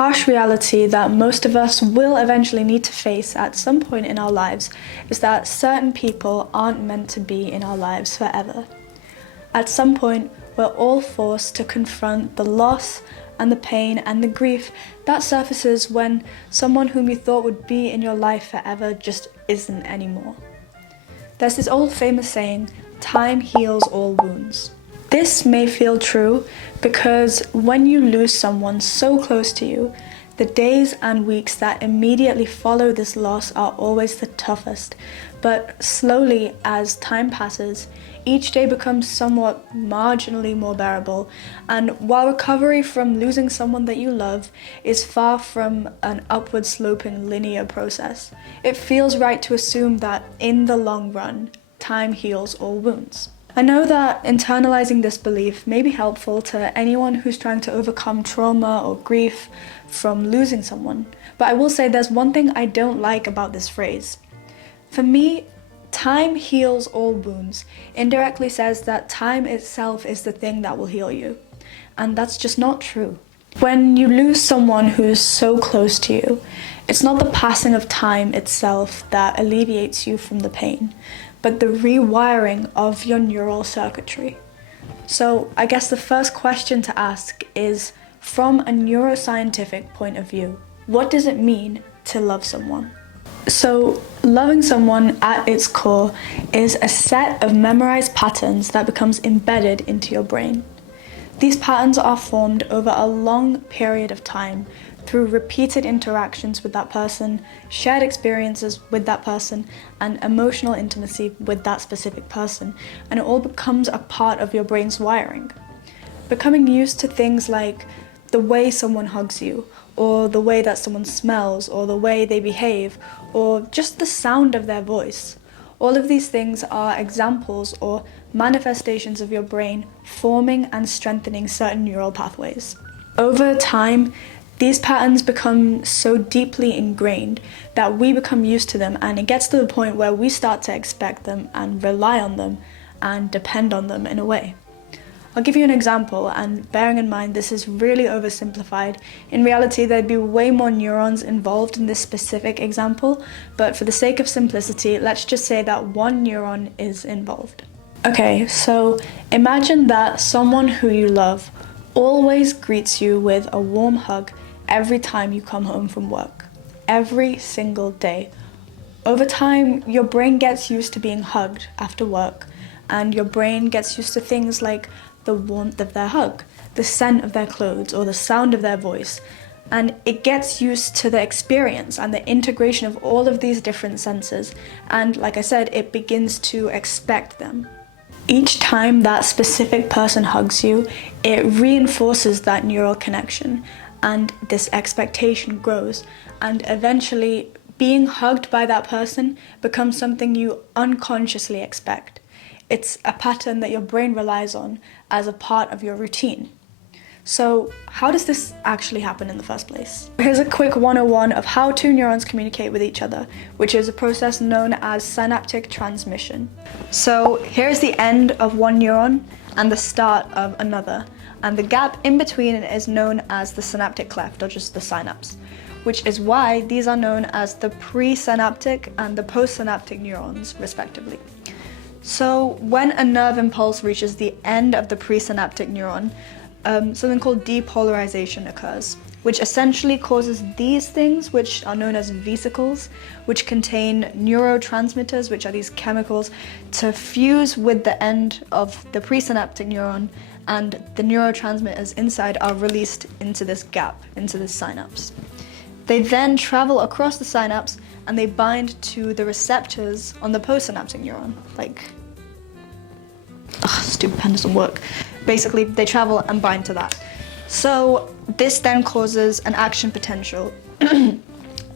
harsh reality that most of us will eventually need to face at some point in our lives is that certain people aren't meant to be in our lives forever. At some point, we're all forced to confront the loss and the pain and the grief that surfaces when someone whom you thought would be in your life forever just isn't anymore. There's this old famous saying, "Time heals all wounds." This may feel true because when you lose someone so close to you, the days and weeks that immediately follow this loss are always the toughest. But slowly, as time passes, each day becomes somewhat marginally more bearable. And while recovery from losing someone that you love is far from an upward sloping linear process, it feels right to assume that in the long run, time heals all wounds. I know that internalizing this belief may be helpful to anyone who's trying to overcome trauma or grief from losing someone, but I will say there's one thing I don't like about this phrase. For me, time heals all wounds indirectly says that time itself is the thing that will heal you, and that's just not true. When you lose someone who's so close to you, it's not the passing of time itself that alleviates you from the pain, but the rewiring of your neural circuitry. So I guess the first question to ask is, from a neuroscientific point of view, what does it mean to love someone? So loving someone at its core is a set of memorized patterns that becomes embedded into your brain. These patterns are formed over a long period of time through repeated interactions with that person, shared experiences with that person, and emotional intimacy with that specific person, and it all becomes a part of your brain's wiring. Becoming used to things like the way someone hugs you, or the way that someone smells, or the way they behave, or just the sound of their voice. All of these things are examples or manifestations of your brain forming and strengthening certain neural pathways. Over time, these patterns become so deeply ingrained that we become used to them, and it gets to the point where we start to expect them and rely on them and depend on them in a way. I'll give you an example, and bearing in mind this is really oversimplified. In reality, there'd be way more neurons involved in this specific example, but for the sake of simplicity, let's just say that one neuron is involved. Okay, so imagine that someone who you love always greets you with a warm hug every time you come home from work, every single day. Over time, your brain gets used to being hugged after work, and your brain gets used to things like the warmth of their hug, the scent of their clothes, or the sound of their voice, and it gets used to the experience and the integration of all of these different senses, and like I said, it begins to expect them. Each time that specific person hugs you, it reinforces that neural connection, and this expectation grows, and eventually being hugged by that person becomes something you unconsciously expect. It's a pattern that your brain relies on as a part of your routine. So how does this actually happen in the first place? Here's a quick 101 of how two neurons communicate with each other, which is a process known as synaptic transmission. So here's the end of one neuron and the start of another, and the gap in between is known as the synaptic cleft, or just the synapse, which is why these are known as the presynaptic and the postsynaptic neurons, respectively. So when a nerve impulse reaches the end of the presynaptic neuron, something called depolarization occurs, which essentially causes these things, which are known as vesicles, which contain neurotransmitters, which are these chemicals, to fuse with the end of the presynaptic neuron, and the neurotransmitters inside are released into this gap, into this synapse. They then travel across the synapse and they bind to the receptors on the postsynaptic neuron. Stupid pen doesn't work. Basically, they travel and bind to that. So this then causes an action potential,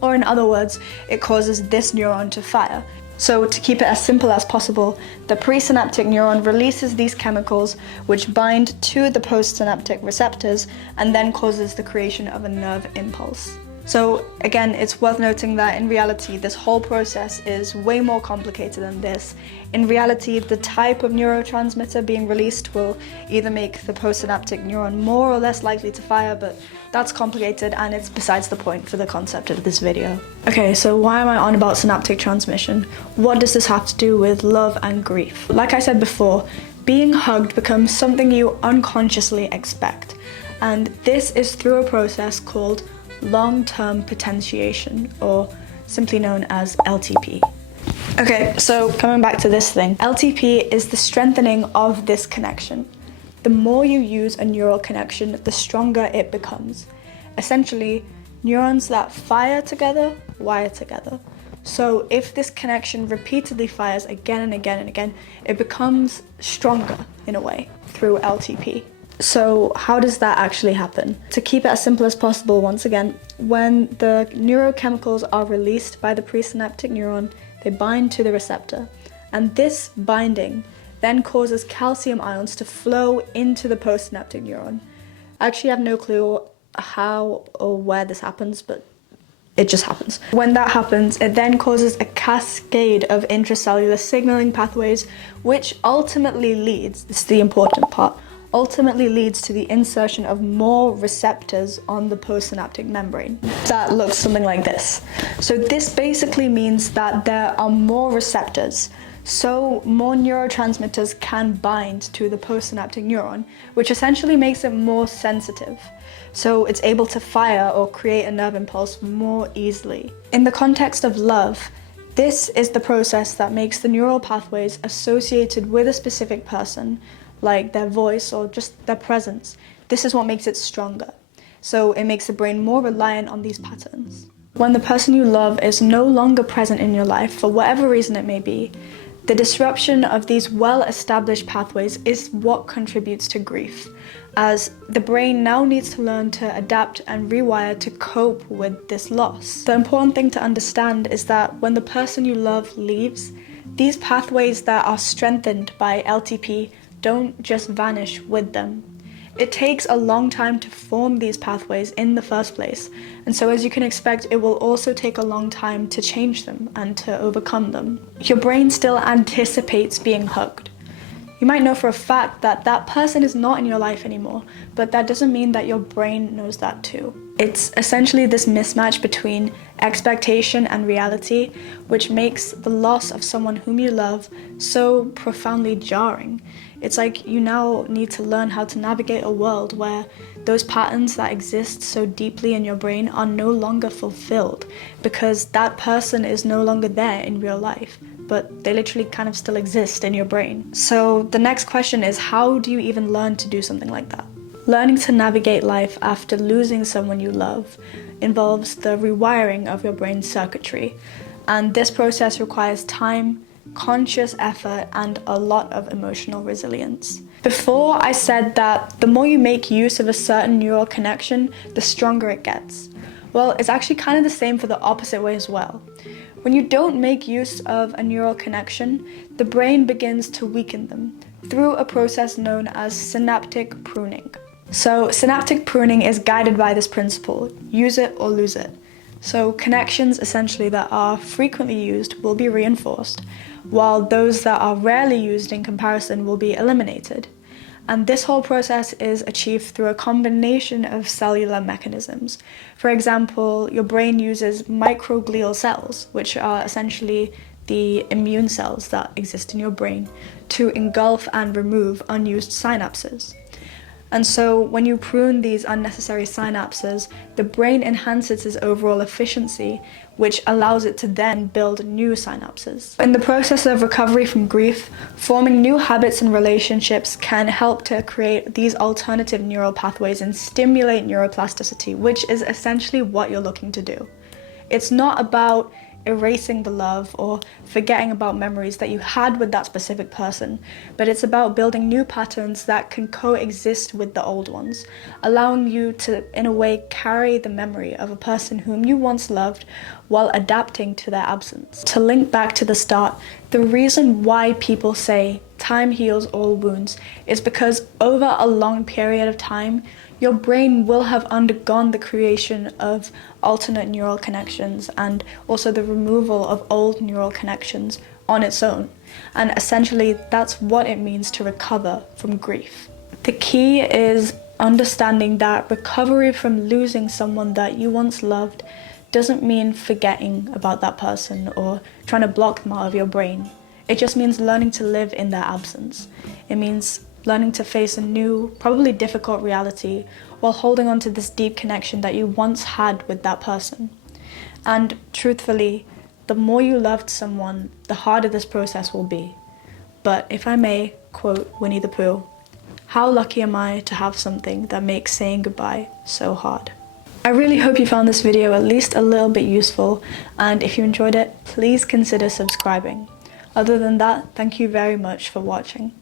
or in other words, it causes this neuron to fire. So to keep it as simple as possible, the presynaptic neuron releases these chemicals which bind to the postsynaptic receptors and then causes the creation of a nerve impulse. So again, it's worth noting that in reality, this whole process is way more complicated than this. In reality, the type of neurotransmitter being released will either make the postsynaptic neuron more or less likely to fire, but that's complicated and it's besides the point for the concept of this video. Okay, so why am I on about synaptic transmission? What does this have to do with love and grief? Like I said before, being hugged becomes something you unconsciously expect. And this is through a process called long-term potentiation, or simply known as LTP. Okay, so coming back to this thing, LTP is the strengthening of this connection. The more you use a neural connection, the stronger it becomes. Essentially, neurons that fire together, wire together. So if this connection repeatedly fires again and again and again, it becomes stronger in a way through LTP. So how does that actually happen? To keep it as simple as possible, once again, when the neurochemicals are released by the presynaptic neuron, they bind to the receptor. And this binding then causes calcium ions to flow into the postsynaptic neuron. I actually have no clue how or where this happens, but it just happens. When that happens, it then causes a cascade of intracellular signaling pathways, which ultimately leads, this is the important part, ultimately leads to the insertion of more receptors on the postsynaptic membrane. That looks something like this. So this basically means that there are more receptors, so more neurotransmitters can bind to the postsynaptic neuron, which essentially makes it more sensitive. So it's able to fire or create a nerve impulse more easily. In the context of love, this is the process that makes the neural pathways associated with a specific person, like their voice or just their presence. This is what makes it stronger. So it makes the brain more reliant on these patterns. When the person you love is no longer present in your life, for whatever reason it may be, the disruption of these well-established pathways is what contributes to grief, as the brain now needs to learn to adapt and rewire to cope with this loss. The important thing to understand is that when the person you love leaves, these pathways that are strengthened by LTP don't just vanish with them. It takes a long time to form these pathways in the first place, and so as you can expect, it will also take a long time to change them and to overcome them. Your brain still anticipates being hugged. You might know for a fact that that person is not in your life anymore, but that doesn't mean that your brain knows that too. It's essentially this mismatch between expectation and reality, which makes the loss of someone whom you love so profoundly jarring. It's like you now need to learn how to navigate a world where those patterns that exist so deeply in your brain are no longer fulfilled because that person is no longer there in real life, but they literally kind of still exist in your brain. So the next question is, how do you even learn to do something like that? Learning to navigate life after losing someone you love involves the rewiring of your brain's circuitry, and this process requires time, conscious effort, and a lot of emotional resilience. Before, I said that the more you make use of a certain neural connection, the stronger it gets. Well, it's actually kind of the same for the opposite way as well. When you don't make use of a neural connection, the brain begins to weaken them through a process known as synaptic pruning. So synaptic pruning is guided by this principle: use it or lose it. So connections essentially that are frequently used will be reinforced, while those that are rarely used in comparison will be eliminated. And this whole process is achieved through a combination of cellular mechanisms. For example, your brain uses microglial cells, which are essentially the immune cells that exist in your brain, to engulf and remove unused synapses. And so when you prune these unnecessary synapses, the brain enhances its overall efficiency, which allows it to then build new synapses. In the process of recovery from grief, forming new habits and relationships can help to create these alternative neural pathways and stimulate neuroplasticity, which is essentially what you're looking to do. It's not about erasing the love or forgetting about memories that you had with that specific person, but it's about building new patterns that can coexist with the old ones, allowing you to, in a way, carry the memory of a person whom you once loved while adapting to their absence. To link back to the start, the reason why people say time heals all wounds is because over a long period of time, your brain will have undergone the creation of alternate neural connections and also the removal of old neural connections on its own. And essentially, that's what it means to recover from grief. The key is understanding that recovery from losing someone that you once loved doesn't mean forgetting about that person or trying to block them out of your brain. It just means learning to live in their absence. It means learning to face a new, probably difficult reality while holding on to this deep connection that you once had with that person. And truthfully, the more you loved someone, the harder this process will be. But if I may quote Winnie the Pooh, "How lucky am I to have something that makes saying goodbye so hard." I really hope you found this video at least a little bit useful, and if you enjoyed it, please consider subscribing. Other than that, thank you very much for watching.